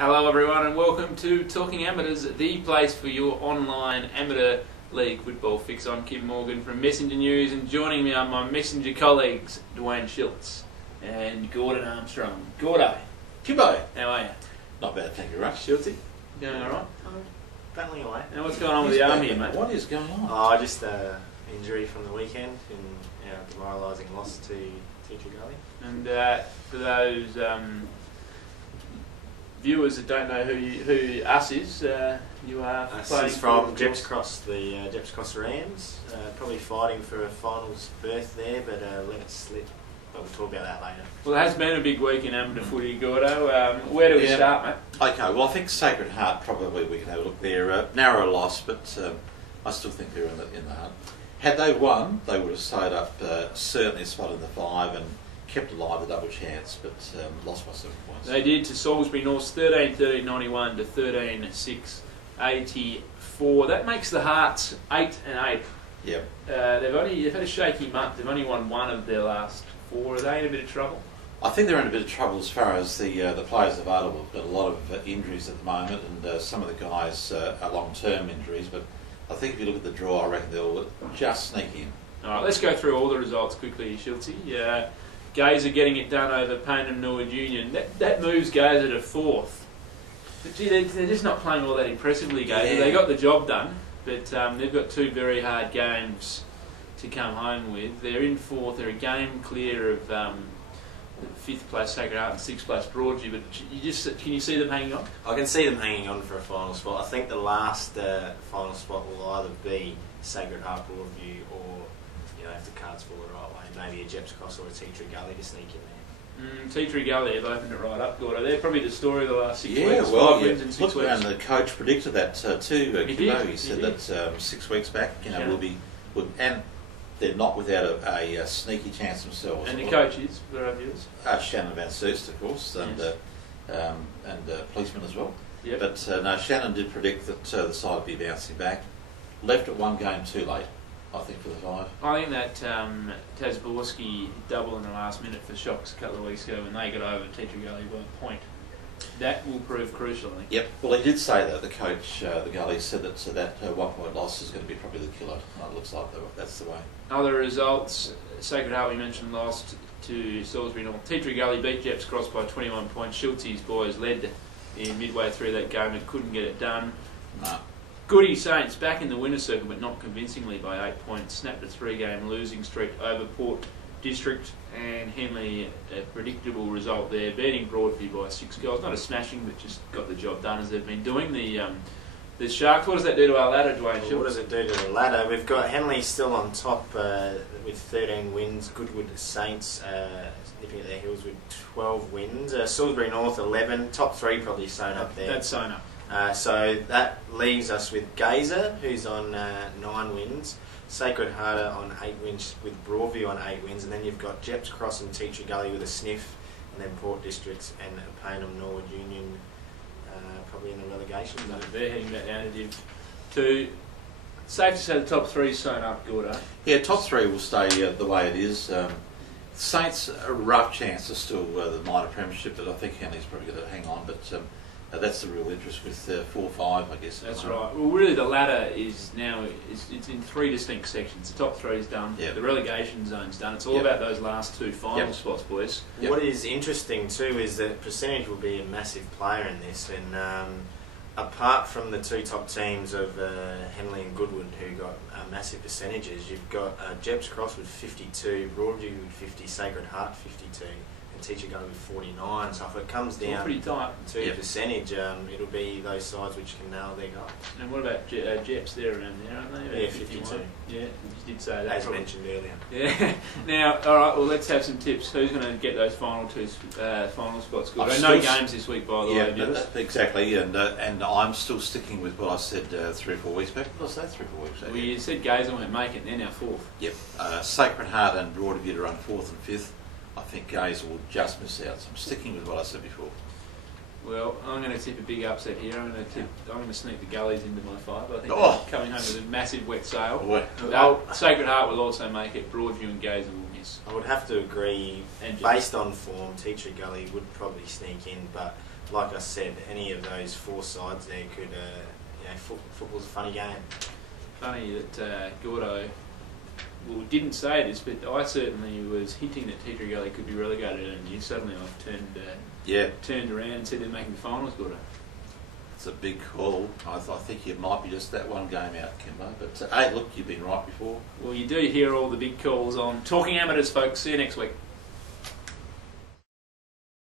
Hello everyone and welcome to Talking Amateurs, the place for your online amateur league football fix. I'm Kym Morgan from Messenger News, and joining me are my Messenger colleagues Duane Schultz and Gordon Armstrong. Gordo, Kimbo, how are you? not bad, thank you, Russ. Schultzy, going alright? Battling away. Now what's going on with the arm here, mate? What is going on? Oh, just injury from the weekend and a demoralising loss to Teacher Gully. And for those viewers that don't know who us is, you are playing Us is from Jeps Cross, the Jeps Cross Rams. Probably fighting for a finals berth there, but let it slip. But we'll talk about that later. Well, it has been a big week in amateur footy, Gordo. Where do we start, mate? Okay, well I think Sacred Heart probably we can have a look there. Narrow loss, but I still think they're in the hunt. Had they won, they would have stayed up certainly a spot in the 5 and kept alive the double chance, but lost by 7 points. They did to Salisbury North's 13-13-91 to 13-6-84. That makes the Hearts 8-8. Yep. They've had a shaky month. They've only won one of their last 4. Are they in a bit of trouble? I think they're in a bit of trouble as far as the players available. We've got a lot of injuries at the moment, and some of the guys are long-term injuries, but I think if you look at the draw, I reckon they'll just sneak in. Alright, let's go through all the results quickly, Schultzy. Gazer getting it done over Payneham Norwood Union. That moves Gazer to 4th. But gee, they're just not playing all that impressively, Gazer. Yeah. They got the job done, but they've got 2 very hard games to come home with. They're in 4th. They're a game clear of 5th place Sacred Heart and 6th place Broadview. But can you see them hanging on? I can see them hanging on for a final spot. I think the last final spot will either be Sacred Heart Broadview or, if the cards fall the right way, maybe a Jeps Cross or a Teacher Gully to sneak in there. Teacher Gully have opened it right up, Gordo. They're probably the story of the last 6 weeks. Well, 5 wins in 6 weeks. And the coach predicted that too. He said did. that 6 weeks back, Yeah. and they're not without a sneaky chance themselves. And the coach is, for our viewers? Shannon Van Soest, of course, and policeman as well. Yep. But no, Shannon did predict that the side would be bouncing back. Left it one game too late, I think, for the 5. I think that Tasborski double in the last minute for Shocks a couple of weeks ago when they got over Teacher Gully by a point. That will prove crucial, I think. Yep. Well, he did say that. The coach, the Gully, said that 1 point loss is going to be probably the killer. It looks like that's the way. Other results: Sacred Heart, we mentioned, lost to Salisbury North. Teacher Gully beat Jeps Cross by 21 points. Schultzy's boys led in midway through that game and couldn't get it done. No. Goody Saints back in the winner's circle, but not convincingly by 8 points. Snapped a 3-game losing streak over Port District, and Henley, a predictable result there, beating Broadview by 6 goals. Not a smashing, but just got the job done as they've been doing. The Sharks, what does that do to our ladder, Duane? Well, what does it do to the ladder? We've got Henley still on top with 13 wins. Goodwood Saints nipping at their heels with 12 wins. Salisbury North 11. Top 3 probably sewn up there. That's sewn up. So that leaves us with Gazer, who's on 9 wins, Sacred Heart on 8 wins, with Broadview on 8 wins, and then you've got Jeps Cross and Teacher Gully with a sniff, and then Port Districts and Payneham Norwood Union probably in the relegation zone. They're heading back down to Div 2. Safe to say the top 3 sewn up, Gordo. Yeah, top 3 will stay the way it is. Saints, a rough chance are still the minor premiership, but I think Henley's probably going to hang on. But that's the real interest with 4-5, I guess. That's right. Well, really, the ladder is now it's in 3 distinct sections. The top 3 is done. Yep. The relegation zone's done. It's all about those last 2 final spots, boys. Yep. What is interesting too is that Percentage will be a massive player in this, and apart from the 2 top teams of Henley and Goodwood, who got massive percentages, you've got Jeps Cross with 52, Broadview with 50, Sacred Heart 52. Teacher Gully with 49, so if it comes down pretty tight to percentage, it'll be those sides which can nail their goal. And what about Jeps? They're around there, aren't they? Yeah, 52. Yeah, you did say that. As mentioned earlier. Yeah. Now, all right. Well, let's have some tips. Who's going to get those final 2 final spots? Good. No games this week, by the way. Exactly. And I'm still sticking with what I said 3 or 4 weeks back. What did I say 3 or 4 weeks back? Well, you said Gazer won't make it. They're now 4th. Yep. Sacred Heart and Broadview are on 4th and 5th. I think Gazer will just miss out. So I'm sticking with what I said before. Well, I'm going to tip a big upset here. I'm going to sneak the Gullies into my 5. I think coming home with a massive wet sail. Sacred Heart will also make it. Broadview and Gazer will miss. I would have to agree. Based on form, Teacher Gully would probably sneak in, but like I said, any of those four sides there could, football's a funny game. Funny that Gordo, well, didn't say this, but I certainly was hinting that Tea Tree Gully could be relegated, and you suddenly turned around and said they're making the finals, Gordo. It's a big call. I think it might be just that one game out, Kimbo. But hey, look, you've been right before. Well, you do hear all the big calls on Talking Amateurs, folks. See you next week.